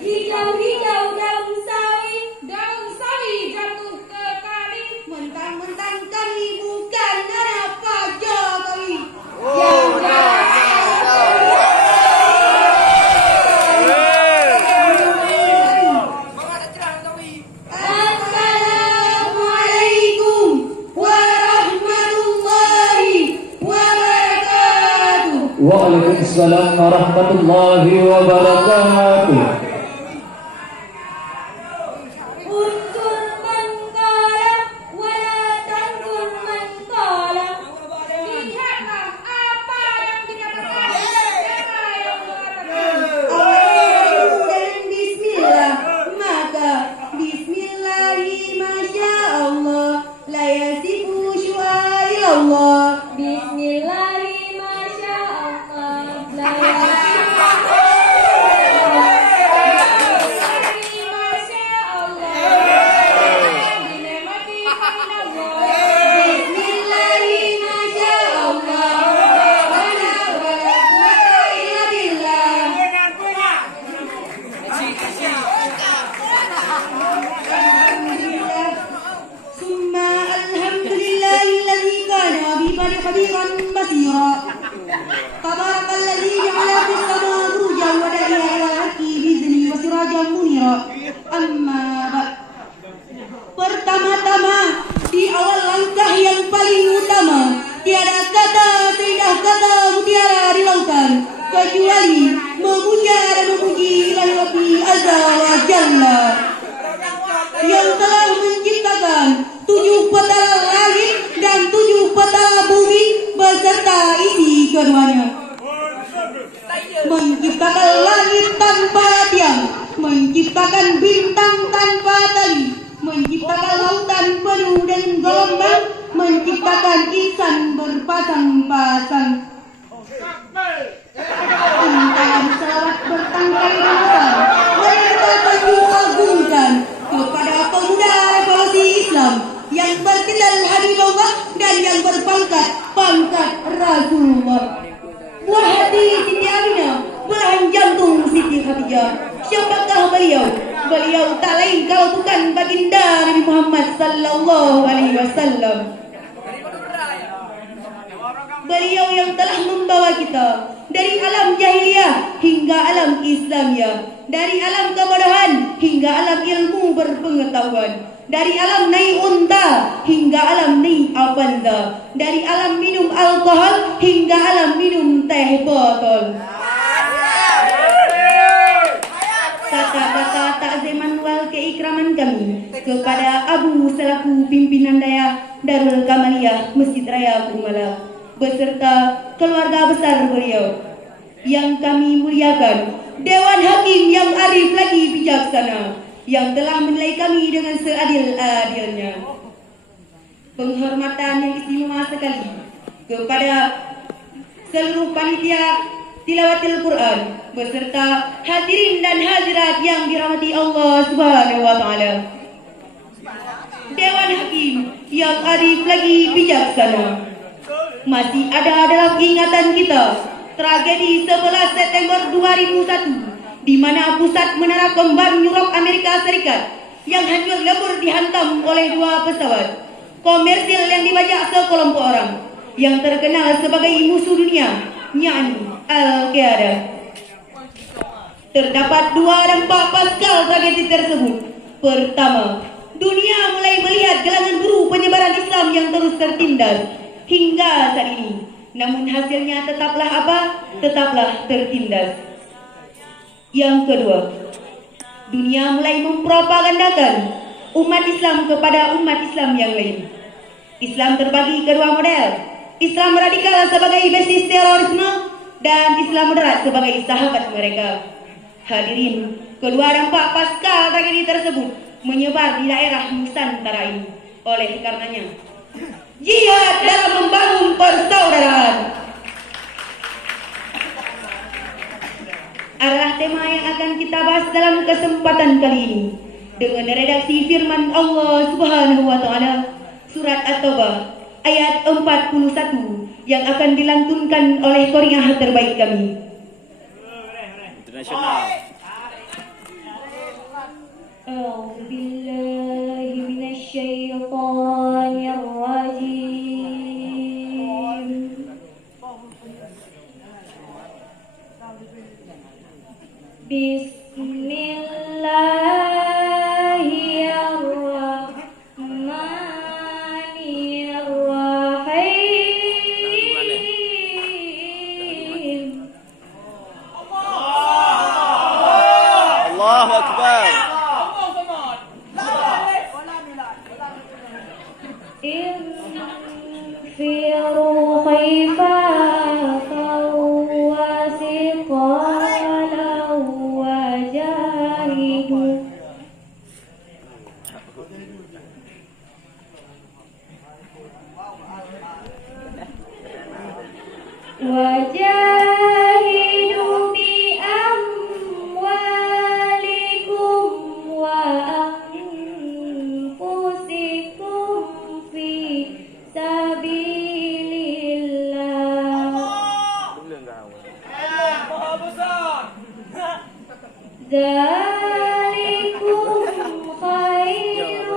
Hijau-hijau daun sawi jatuh ke kali. Mentang-mentang kami bukan anak Pak Jokowi. Assalamualaikum warahmatullahi wabarakatuh. Waalaikumsalam warahmatullahi wabarakatuh. Unsur man qala wala tankur man qala. Lihatlah apa yang dikatakan siapa yang mengatakan. Awal dan bismillah, maka bismillahi masya Allah, la yasifu syu'ai Allah. Bismillahi masya Allah, la yasifu Bismillahi masya Allah, wala quwwata illa billah. Summa alhamdulillahilladzi kana bi khabiran basira. Tabarakalladzi ja'ala fis samaa'i burujan wa da'iya ilal haqqi bi'izni wa sirajan munira. Amma ba'd. Pertama-tama, di awal langkah yang paling utama, tiada kata seindah kata mutiara di lautan, kecuali memuja dan memuji Ilahi Rabbi Azza wa Jalla, yang telah menciptakan 7 petala langit dan 7 petala bumi beserta isi keduanya. Menciptakan langit tanpa tiang, menciptakan bintang tanpa tali, menciptakan lautan penuh dengan gelombang, menciptakan insan berpasang-pasang. Untayan salawat bertangkai besar, mereka sanjung agungkan kepada pemuda revolusi Islam yang bertilal Habibullah dan yang berpangkat Rasulullah. Buah hati Siti Aminah, belahan jantung Siti Khadijah. Siapakah beliau? Beliau tak lain kalau bukan baginda Nabi Muhammad sallallahu alaihi wasallam. Beliau yang telah membawa kita dari alam jahiliyah hingga alam Islamiyah, dari alam kebodohan hingga alam ilmu berpengetahuan, dari alam naik unta hingga alam naik Avanza, dari alam minum alkohol hingga alam minum teh botol. Kata-kata takziman wal keikraman kami kepada Abu selaku pimpinan daya Darul Kamaliyah Masjid Raya Kurmala beserta keluarga besar beliau yang kami muliakan, Dewan Hakim yang arif lagi bijaksana yang telah menilai kami dengan seadil-adilnya. Penghormatan yang istimewa sekali kepada seluruh panitia tilawatil Quran beserta hadirin dan hadirat yang dirahmati Allah Subhanahu wa taala. Dewan Hakim yang arif lagi bijaksana. Masih ada dalam ingatan kita tragedi 11 September 2001 di mana pusat menara kembang New York Amerika Serikat yang hancur lebur dihantam oleh 2 pesawat komersil yang dibajak sekelompok orang yang terkenal sebagai musuh dunia, yakni Al-Qaeda. Terdapat 2 dampak pasca tragedi tersebut. Pertama, dunia mulai melihat gelangan buru penyebaran Islam yang terus tertindas hingga saat ini. Namun hasilnya tetaplah apa? Tetaplah tertindas. Yang kedua, dunia mulai mempropagandakan umat Islam kepada umat Islam yang lain. Islam terbagi ke 2 model. Islam radikal sebagai basis terorisme dan Islam moderat sebagai sahabat mereka. Hadirin, kedua dampak pasca tragedi tersebut menyebar di daerah Nusantara ini. Oleh karenanya, jihad dalam membangun persaudaraan adalah tema yang akan kita bahas dalam kesempatan kali ini dengan redaksi firman Allah Subhanahu wa taala surat At-Taubah ayat 41 yang akan dilantunkan oleh Qori'ah terbaik kami. Internasional. Bismillahirrahmanirrahim. Allahu Akbar. انفروا خفافا وثقالا وجاهدوا بأموالكم وأنفسكم في سبيل الله ذلكم خير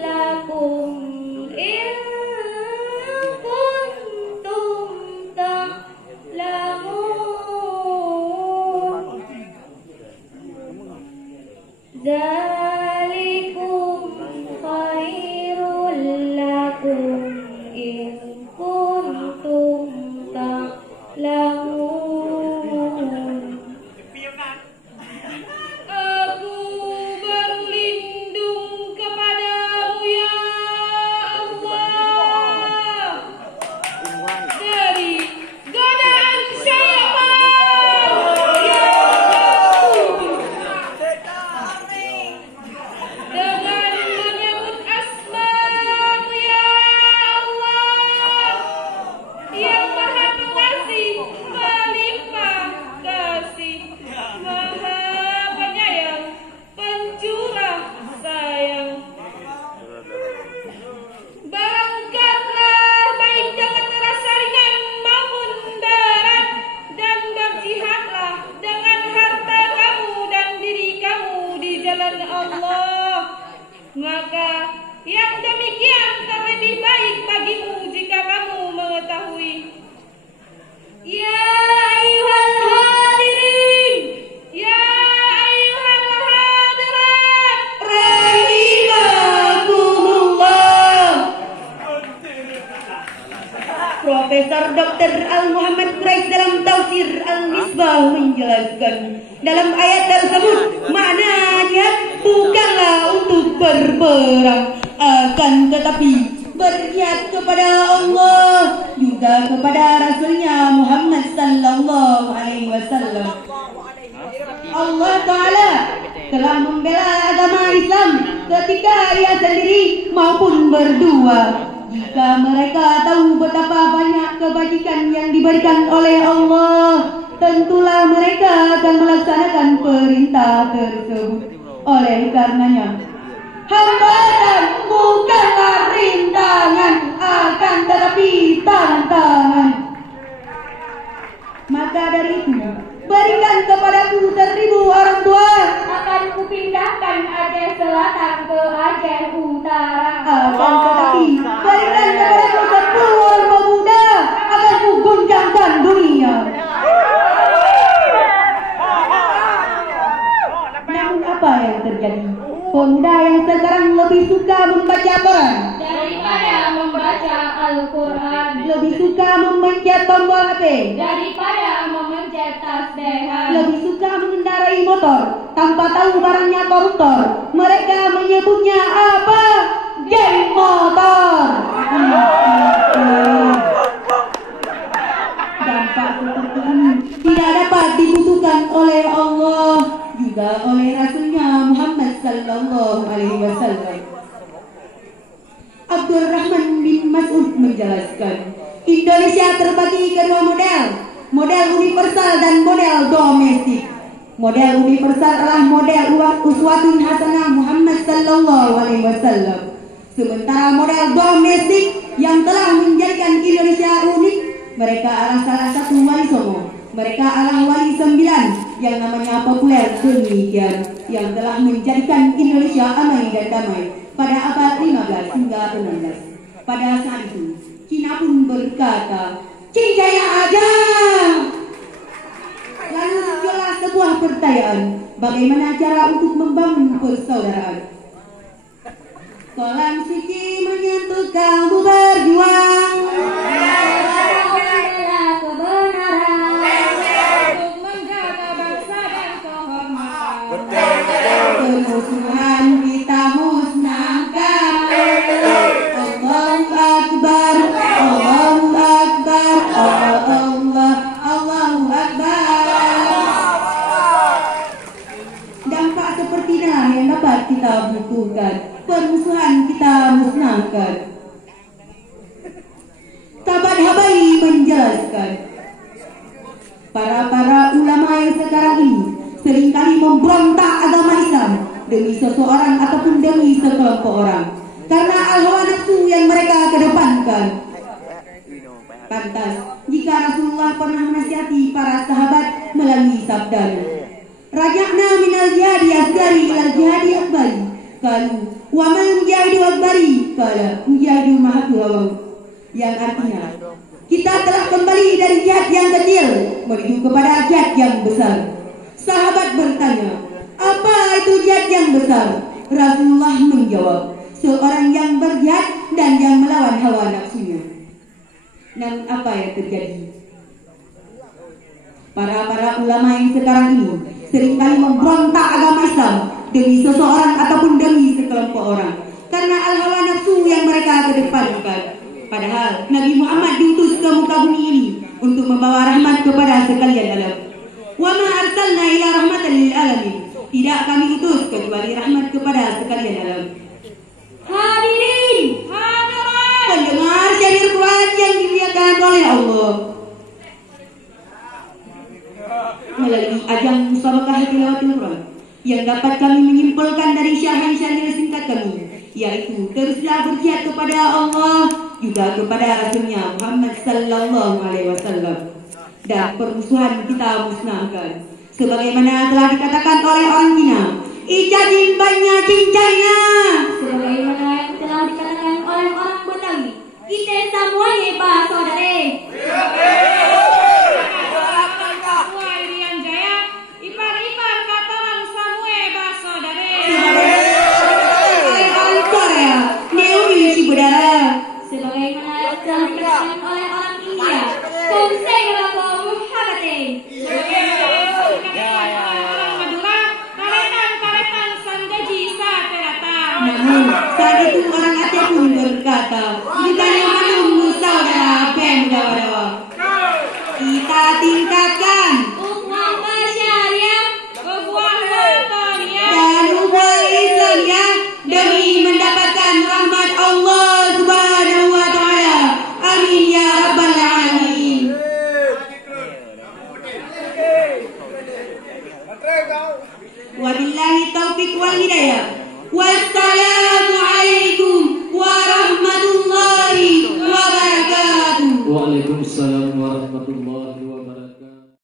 لكم إن كنتم تعلمون ذلكم خير لكم إن كنتم تعلمون. Aku berlindung kepadamu ya Allah dari godaan syaitan yang jatuh dengan menyebut asma-Mu ya Allah yang maha pengasih melimpah kasih maha penyayang pencurah sayang. Berangkatlah baik dengan rasa ringan maupun berat dan berjihadlah dengan harta kamu dan diri kamu di jalan Allah. Maka yang demikian terlebih baik bagimu jika kamu mengetahui. Ya ayyuhal hadirin, ya ayyuhal hadirat, Rahimakumullah. Profesor Dr. Al-Muhammad Quraisy dalam tafsir Al-Misbah menjelaskan dalam ayat tersebut makna jihad bukanlah untuk berperang, akan tetapi berniat kepada Allah juga kepada Rasulnya Muhammad sallallahu alaihi wasallam. Allah Ta'ala telah membela agama Islam ketika ia sendiri maupun berdua. Jika mereka tahu betapa banyak kebajikan yang diberikan oleh Allah, tentulah mereka akan melaksanakan perintah tersebut. Oleh karenanya, hambatan bukanlah rintangan, akan tetapi tantangan. Maka dari itu, berikan kepadaku 1000 orang tua, akan kupindahkan Aceh Selatan ke Aceh Utara. akan tetapi berikan kepadaku 10 pemuda, akan kuguncangkan dunia. Namun apa yang terjadi? Pemuda yang sekarang lebih suka membaca Quran, Daripada membaca Al-Quran, lebih suka memencet tombol HP, daripada memencet tasbihan, lebih suka mengendarai motor tanpa tahu barangnya koruptor. Mereka menyebutnya apa? Geng motor. Dampak seperti ini tidak dapat dibutuhkan oleh Allah juga oleh Rasulnya Muhammad sallallahu alaihi wasallam. Abdurrahman bin Mas'ud menjelaskan, Indonesia terbagi ke dua model, model universal dan model domestik. Model universal adalah model uswatun hasanah Muhammad sallallahu alaihi wasallam. Sementara model domestik yang telah menjadikan Indonesia unik, mereka adalah salah satu wali songo. Mereka adalah wali 9 yang namanya populer demikian, yang telah menjadikan Indonesia aman dan damai pada abad 15 hingga 16. Pada saat itu, Cina pun berkata, "Cing Jaya aja." Lalu muncullah sebuah pertanyaan, bagaimana cara untuk membangun persaudaraan? Kolam suci menyentuh kamu berjuang membela kebenaran, untuk menjaga bangsa dan kehormatan. permusuhan kita musnahkan. Allahu Akbar, Allahu Akbar, Allah, Allahu Akbar. Dampak seperti inilah yang dapat kita butuhkan. Permusuhan kita musnahkan. Tabat Habai menjelaskan, para ulama yang sekarang ini seringkali memberontak agama Islam demi seseorang ataupun demi sekelompok orang karena al-hawa nafsu yang mereka kedepankan. Pantas jika Rasulullah pernah menasihati para sahabat melalui sabdanya, raja'na minal jihadi asgari ilal jihadi akbari, qalu wa man mujahidu akbari, qala mujahidu mahatu hawa, yang artinya kita telah kembali dari jihad yang kecil menuju kepada jihad yang besar. Sahabat bertanya, apa itu jihad yang besar? Rasulullah menjawab, seorang yang berjihad dan yang melawan hawa nafsunya. Dan apa yang terjadi? Para ulama yang sekarang ini seringkali memberontak agama Islam demi seseorang ataupun demi sekelompok orang karena al-hawa nafsu yang mereka kedepankan. Padahal Nabi Muhammad diutus ke muka bumi ini untuk membawa rahmat kepada sekalian alam. Wa ma arsalna ila rahmatan lil alamin. Tidak kami utus kecuali rahmat kepada sekalian alam. Hadirin, hadirat, pendengar syair Quran yang dimuliakan oleh Allah. Melalui ajang musabaqah tilawatul Quran yang dapat kami menyimpulkan dari syarah-syarah singkat kami, yaitu teruslah berjihad kepada Allah juga kepada Rasulnya Muhammad sallallahu alaihi wasallam, dan permusuhan kita musnahkan sebagaimana telah dikatakan oleh orang Cina, ijadin banyak cincainya, sebagaimana yang telah dikatakan oleh orang Betawi, kita semuanya bah saudara. Semua Irian Jaya, ipar-ipar kata orang Samue bahasa dari. oleh orang Korea, Naomi Shibudara, Sebagaimana yang telah dikatakan oleh orang India, Konsei Rako Muhammadi. Orang Madura, karetan sanggaji sate datang. namun saat itu orang Aceh pun berkata, bukannya menunggu saudara Pemdawa, kita tingkatkan Ukhuwah Syariah Kebuah Watonia. dan ukhuwah Islamiyah demi mendapatkan rahmat Allah Subhanahu wa taala. Amin ya rabbal alamin. Wabillahi taufiq wal hidayah. Wassalam.